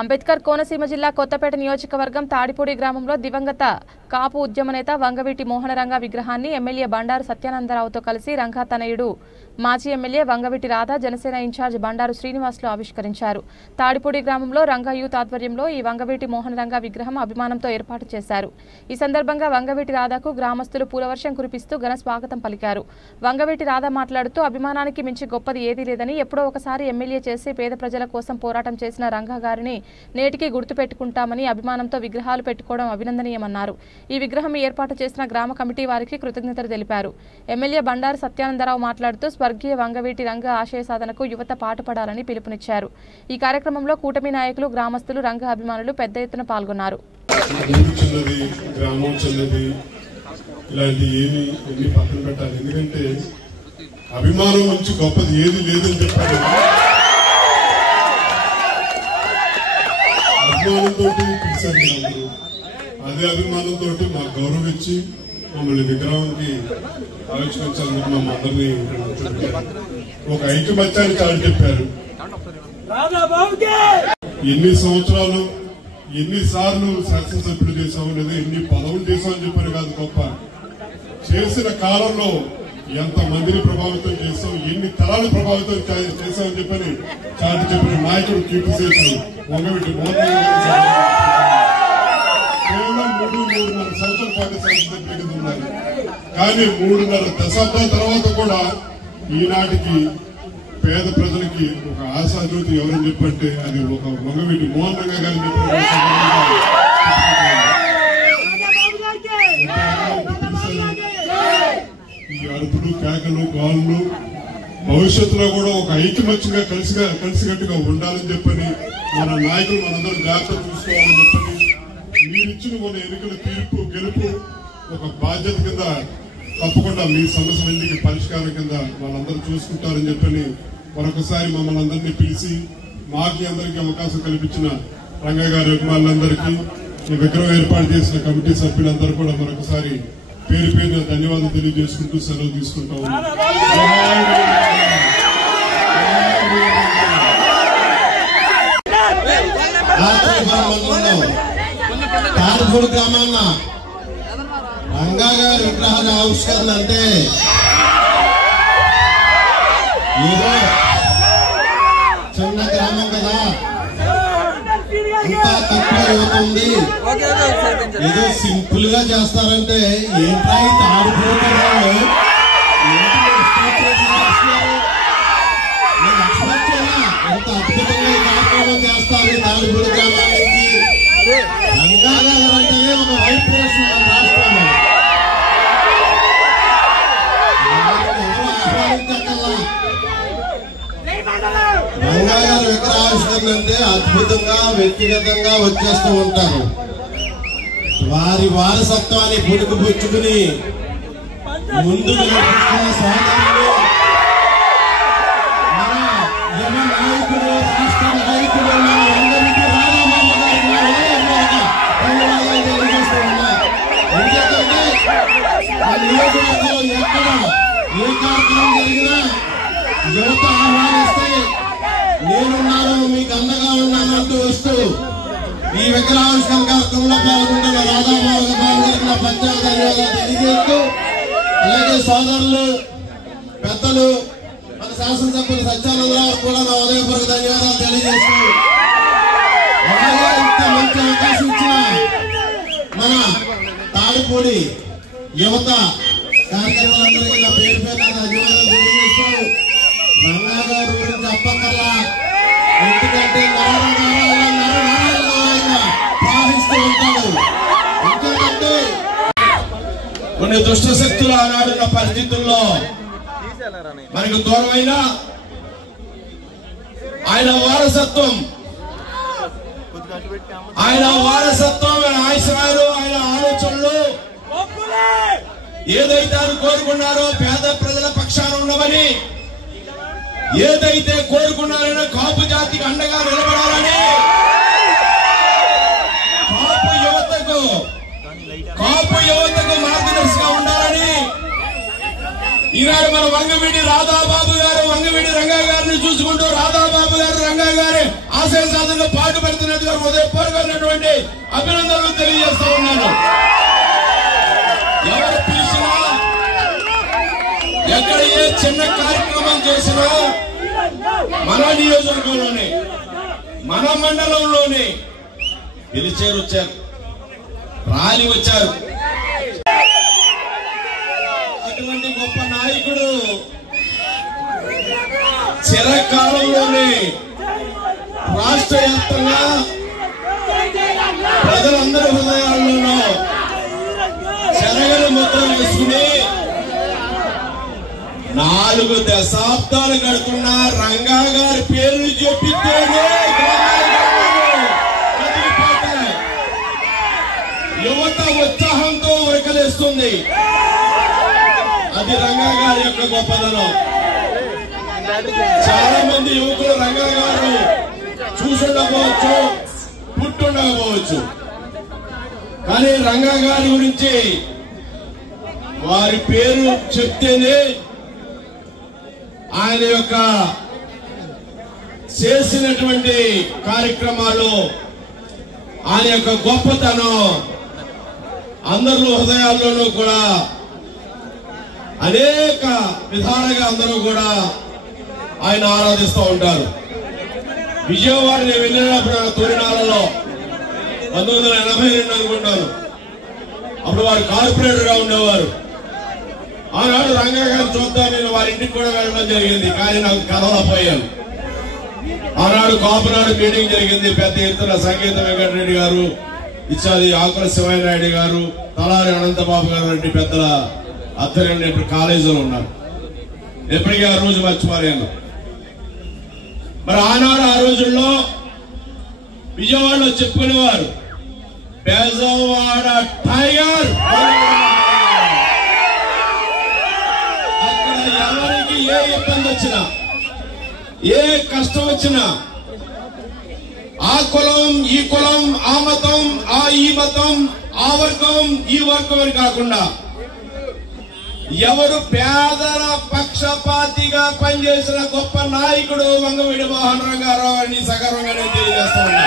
అంబేద్కర్ కోనసీమ జిల్లా కొత్తపేట నియోజకవర్గం తాడిపూడి గ్రామంలో దివంగత కాపు ఉద్యమ నేత వంగవీటి మోహనరంగ విగ్రహాన్ని ఎమ్మెల్యే బండారు సత్యానందరావుతో కలిసి రంగా తనయుడు మాజీ ఎమ్మెల్యే వంగవీటి రాధా జనసేన ఇన్ఛార్జ్ బండారు శ్రీనివాసులు ఆవిష్కరించారు. తాడిపూడి గ్రామంలో రంగా యూత్ ఆధ్వర్యంలో ఈ వంగవీటి మోహనరంగ విగ్రహం అభిమానంతో ఏర్పాటు చేశారు. ఈ సందర్భంగా వంగవీటి రాధాకు గ్రామస్తులు పూలవర్షం కురిపిస్తూ ఘన స్వాగతం పలికారు. వంగవీటి రాధా మాట్లాడుతూ అభిమానానికి మించి గొప్పది ఏదీ లేదని, ఎప్పుడో ఒకసారి ఎమ్మెల్యే చేసి పేద ప్రజల కోసం పోరాటం చేసిన రంగా గారిని నేటికి గుర్తుపెట్టుకుంటామని, అభిమానంతో విగ్రహాలు పెట్టుకోవడం అభినందనీయమన్నారు. ఈ విగ్రహం ఏర్పాటు చేసిన గ్రామ కమిటీ వారికి కృతజ్ఞతలు తెలిపారు. ఎమ్మెల్యే బండారు సత్యానందరావు మాట్లాడుతూ స్వర్గీయ వంగవీటి రంగ ఆశయ సాధనకు యువత పాటుపడాలని పిలుపునిచ్చారు. ఈ కార్యక్రమంలో కూటమి నాయకులు, గ్రామస్తులు, రంగ అభిమానులు పెద్ద ఎత్తున పాల్గొన్నారు. అభిమానం నుంచి గొప్పది ఏది లేదని చెప్పారు. అభిమానంతో పిలిచారు. అదే అభిమానంతో మాకు గౌరవం ఇచ్చి మమ్మల్ని విగ్రహానికి ఆవిష్కరించాలని మమ్మల్ని ఒక ఐక్యమత్యాన్ని చాటి చెప్పారు. ఎన్ని సంవత్సరాలు ఎన్నిసార్లు శాసనసభ్యులు చేశాము లేదా ఎన్ని పదవులు చేశామని చెప్పారు కాదు, గొప్ప చేసిన కాలంలో ఎంత మందిని ప్రభావితం చేశాం, ఎన్ని తరాలు ప్రభావితం చేశామని చెప్పని చాటి చెప్పిన నాయకుడు కీర్తిశేషులు వంగవీటి మోహనరంగ కేవలం 3-3.5 సంవత్సరాల పాటు శాసనసభ్యుల కింద ఉన్నారు. కానీ 3.5 దశాబ్దాల తర్వాత కూడా ఈనాటికి పేద ప్రజలకి ఒక ఆశాజ్యోతి ఎవరని చెప్పంటే అది ఒక వంగవీటి మోహనరంగ గారిని ఈ అరుపులు, కేకలు, గాలులు భవిష్యత్తులో కూడా ఒక ఐక్యమత్యంగా కలిసికట్టుగా ఉండాలని చెప్పని మన నాయకులు మనందరం జాగ్రత్త చూసుకోవాలని చెప్పని మీరిచ్చిన కొన్ని ఎన్నికల తీర్పు గెలుపు ఒక బాధ్యత కింద తప్పకుండా మీ సమస్యలన్నిటికీ పరిష్కారం కింద వాళ్ళందరూ చూసుకుంటారని చెప్పని మరొకసారి మమ్మల్ని అందరినీ పిలిచి మాకి అందరికీ అవకాశం కల్పించిన రంగా గారి అభిమానులందరికీ, ఈ విగ్రహం ఏర్పాటు చేసిన కమిటీ సభ్యులందరూ కూడా మరొకసారి పేరు పేరున ధన్యవాదాలు తెలియజేసుకుంటూ సెలవు తీసుకుంటా ఉన్నాం. తాడిపూడి గ్రామాన్న రంగా గారి విగ్రహాల ఆవిష్కరణ అంటే ఏదో చిన్న గ్రామం కదా, అంతా తక్కువ అవుతుంది, ఏదో సింపుల్ గా చేస్తారంటే ఏంటా తాడిపూడి ఎంత అద్భుతంగా ఈ కార్యక్రమం చేస్తారు. తాడిపూడి గ్రామానికి రంగా గారు అంటేనే ఒక వైబ్రేషన్ మన రాష్ట్రంలో ఆహ్వానించగల రంగా గారు విగ్రహావిష్కరణ అంటే అద్భుతంగా వ్యక్తిగతంగా వచ్చేస్తూ ఉంటారు. వారి వారసత్వాన్ని పురుగు పుచ్చుకుని ముందుకు నడిపిస్తున్న సోదరులు, మన యువ నాయకుడు, రాష్ట్ర నాయకుడు వంగవీటి రాధాబాబు గారికి ధన్యవాదాలు తెలియజేస్తూ ఉన్నారు. ఎందుకంటే ఆ నియోజకవర్గంలో ఎక్కడ ఏ కార్యక్రమం జరిగినా యువత ఆహ్వానిస్తే నేనున్నాను, మీకు అండగా ఉన్నాను అంటూ వస్తూ ఈ విగ్రహావిష్కరణ కార్యక్రమంలో పాల్గొంటున్న రాధాబాబు గారికి నా ప్రత్యేక ధన్యవాదాలు తెలియజేస్తూ, అలాగే సోదరులు, పెద్దలు, మన శాసనసభ్యులు సత్యానందరావు కూడా నా ఉదయపూర్వక ధన్యవాదాలు తెలియజేస్తూ, అలాగే ఇంత మంచి అవకాశం ఇచ్చిన మన తాడిపూడి యువత కార్యకర్తలందరికీ నా పేరు పేరున ధన్యవాదాలు తెలియజేస్తూ, రంగా గారి గురించి చెప్పకల్లా, ఎందుకంటే ప్రవహిస్తూ ఉంటాడు. ఎందుకంటే కొన్ని దుష్ట శక్తులు ఆనాడున్న పరిస్థితుల్లో మనకు దూరమైన ఆయన వారసత్వం, ఆయన ఆశయాలు, ఆయన ఆలోచనలు ఏదైతే ఆయన కోరుకున్నారో పేద ప్రజల పక్షాన ఉండమని, ఏదైతే కోరుకున్నారో కాపు జాతికి అండగా నిలబడాలని, కాపు యువతకు మార్గదర్శిగా ఉండాలని ఈనాడు మన వంగవీటి రాధాబాబు గారు వంగవీటి రంగా గారిని చూసుకుంటూ రాధాబాబు గారు రంగా గారి ఆశయ సాధనలో పాటుపడుతున్నట్టుగా అభినందనలు తెలియజేస్తా ఉన్నాను. ఎవరు పిలిచినా, ఎక్కడ ఏ చిన్న కార్యక్రమం చేసినా మన నియోజకవర్గంలోనే, మన మండలంలోనే పిలిచారు, వచ్చారు, రాని వచ్చారు. అటువంటి గొప్ప నాయకుడు చిరకాలంలోనే రాష్ట్ర వ్యాప్తంగా ప్రజలందరి హృదయాల్లోనూ చెరగని ముద్ర వేసుకుని 4 దశాబ్దాలు గడుతున్న రంగా గారి పేర్లు చెప్పితేనే యువత ఉత్సాహంతో ఉరకలేస్తుంది. అది రంగా గారి యొక్క గొప్పదనం. చాలా మంది యువకులు రంగా గారు చూసుండకపోవచ్చు, పుట్టుండకపోవచ్చు, కానీ రంగా గారి గురించి వారి పేరు చెప్తేనే ఆయన యొక్క చేసినటువంటి కార్యక్రమాలు, ఆయన యొక్క గొప్పతనం అందరూ హృదయాల్లోనూ కూడా అనేక విధాలుగా అందరూ కూడా ఆయన ఆరాధిస్తూ ఉంటారు. విజయవాడ నేను వెళ్ళినప్పుడు తొలినాలలో 1982 అనుకుంటాను. అప్పుడు వారు కార్పొరేటర్ గా ఉండేవారు. ఆనాడు రంగా గారు చూద్దాం నేను వారి ఇంటికి కూడా వెళ్ళడం జరిగింది, కానీ నాకు కదలపోయాను. ఆనాడు కాపునాడు మీటింగ్ జరిగింది. పెద్ద ఎత్తున సంగీత వెంకటరెడ్డి గారు, ఇచ్చాది ఆకుల శివయ్య నాయుడు గారు, తలారి అనంతబాబు గారు వంటి పెద్దల అధ్వర్యంలో ఇప్పుడు కాలేజీలో ఉన్నారు. ఎప్పటికీ ఆ రోజు మర్చిపోలేను. మరి ఆనాడు ఆ రోజుల్లో విజయవాడలో చెప్పుకునేవారు బెజవాడ టైగర్. అక్కడ ఎవరికి ఏ ఇబ్బంది వచ్చినా, ఏ కష్టం వచ్చినా, ఆ కులం ఈ కులం, ఆ మతం ఈ మతం, ఆ వర్గం ఈ వర్గం అని కాకుండా ఎవరు పేదల పక్షపాతిగా పనిచేసిన గొప్ప నాయకుడు వంగవీటి మోహన్ రంగారావు అని సగర్వంగా తెలియజేస్తా ఉన్నా.